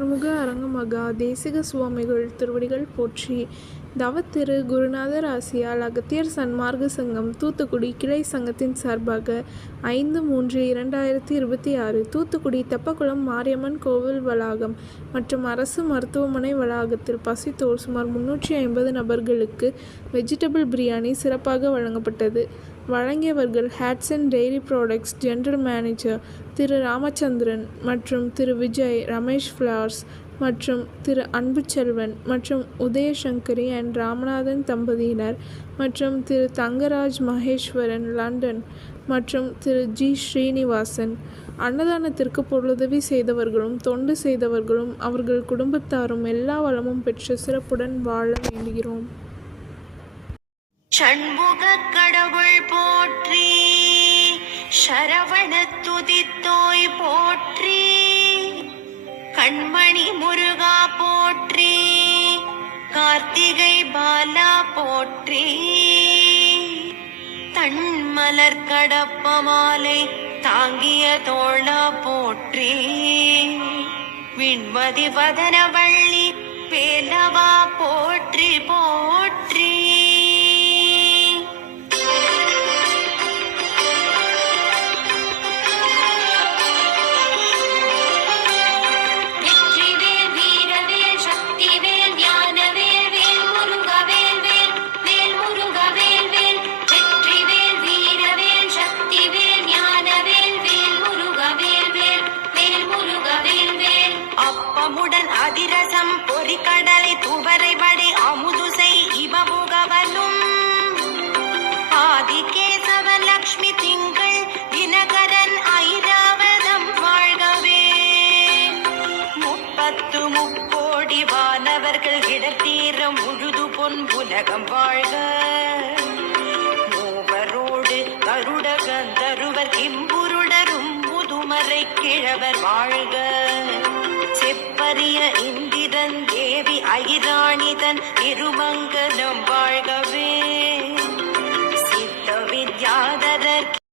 ஆறுமுக அரங்கமகா தேசிக சுவாமிகள் திருவடிகள் போற்றி. தவத்திரு குருநாதர் ஆசியால் அகத்தியர் சன்மார்க்க சங்கம் தூத்துக்குடி கிளை சங்கத்தின் சார்பாக 5/3/2026 தூத்துக்குடி தெப்பக்குளம் மாரியம்மன் கோவில் வளாகம் மற்றும் அரசு மருத்துவமனை வளாகத்தில் பசித்தோர் சுமார் 350 நபர்களுக்கு வெஜிடபிள் பிரியாணி சிறப்பாக வழங்கப்பட்டது. வழங்கியவர்கள் Hatsun dairy products general manager திரு ராமச்சந்திரன் மற்றும் திரு விஜய் ரமேஷ் ஃப்ளவர்ஸ் மற்றும் திரு அன்புச்செல்வன் மற்றும் உதயசங்கரி அண்ட் ராமநாதன் தம்பதியினர் மற்றும் திரு தங்கராஜ் மகேஸ்வரன் லண்டன் மற்றும் திரு ஜி ஸ்ரீனிவாசன். அன்னதானத்திற்கு பொருளுதவி செய்தவர்களும் தொண்டு செய்தவர்களும் அவர்கள் குடும்பத்தாரும் எல்லா வளமும் பெற்று சிறப்புடன் வாழ வேண்டுகிறோம். ஷண்முக கடவுள் போற்றி, சரவண துதித்தோய் போற்றி, கண்மணி முருகா போற்றி, கார்த்திகை பாலா போற்றி, தன்மலர் கடப்ப மாலை தாங்கிய தோழா போற்றி, விண்மதி வதனவள்ளி வேலவா போற்றி போற்றி. அதிரசம் பொறிக்கடலை துவரை வடை அமுதுசை இவமுகவனும் ஆதிகேசவ லக்ஷ்மி திங்கள் தினகரன் ஐராவதம் வாழ்கவே. 30 முக்கோடி வானவர்கள் இடத்தீரம் முழுது பொன் உலகம் வாழ்க. மூவரோடு கருட கந்தருவர் கிம்புருடரும் முதுமறை கிழவர் வாழ்க. செப்பரிய இந்திரன் தேவி ஐராணிதன் திருமங்கலம் வாழ்கவே.